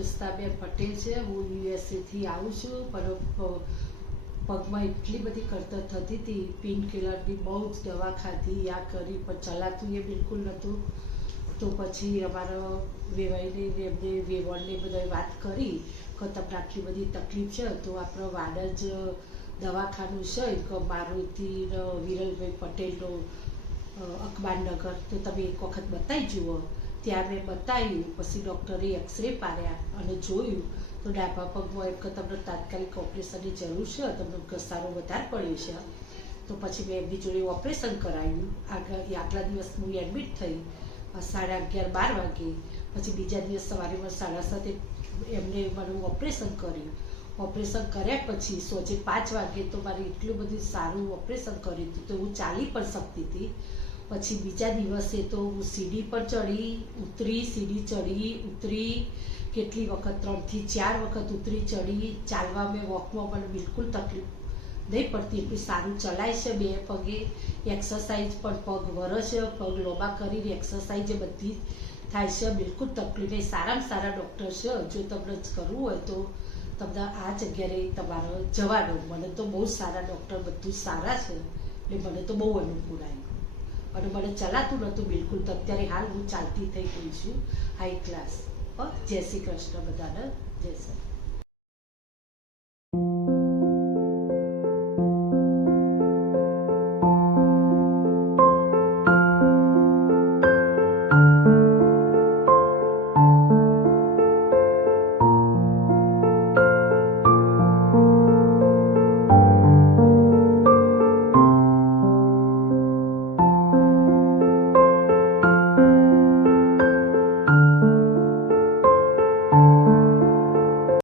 જસ્તાબેન પટેલ છે. હું યુએસએથી આવું છું, પણ પગમાં એટલી બધી કરતર થતી હતી, પેઇન કિલરની બહુ જ દવા ખાધી, આ કરી, પણ ચલાતું એ બિલકુલ નહોતું. તો પછી અમારો વેવાઈને એમને વેવણને બધા વાત કરી કે તમને આટલી બધી તકલીફ છે તો આપણો વાડજ દવાખાનું છે કે મારુતિ વિરલભાઈ પટેલનો અકબારનગર, તો તમે એક વખત બતાવી જુઓ. ત્યાં મેં બતાવ્યું, પછી ડૉક્ટરે એક્સરે પાડ્યા અને જોયું તો ડાબા પગમાં એમ કે તમને તાત્કાલિક ઓપરેશનની જરૂર છે, તમને ઘસારો વધારે પડ્યો છે. તો પછી મેં એમની જોડે ઓપરેશન કરાવ્યું. આગલા દિવસ હું એડમિટ થઈ 11:30-12 વાગે. પછી બીજા દિવસ સવારે 7:30 એમને મારું ઓપરેશન કર્યું. ઓપરેશન કર્યા પછી સોજે 5 વાગે તો મારે એટલું બધું સારું ઓપરેશન કર્યું હતું તો હું ચાલી પણ શકતી હતી. પછી બીજા દિવસે તો હું સીડી પર ચડી ઉતરી, સીડી ચડી ઉતરી, કેટલી વખત 3 થી 4 વખત ઉતરી ચડી. ચાલવા મેં વોકમાં મને બિલકુલ તકલીફ નહીં પડતી, એટલું સારું ચલાય છે બે પગે. એક્સરસાઇઝ પણ પગ વરે છે, પગ લોબા કરીને એક્સરસાઇઝ બધી થાય છે, બિલકુલ તકલીફ નહીં. સારામાં સારા ડૉક્ટર છે. જો તમને કરવું હોય તો તમને આ જગ્યાએ તમારે જવાનું. મને તો બહુ સારા ડૉક્ટર, બધું સારા છે, એટલે મને તો બહુ અનુકૂળ આવ્યું. અને મને ચલાતું નહોતું બિલકુલ. તો અત્યારે હાલ હું ચાલતી થઈ ગઈ છું, હાઈ ક્લાસ. જય શ્રી કૃષ્ણ બધાને, જય શ્રી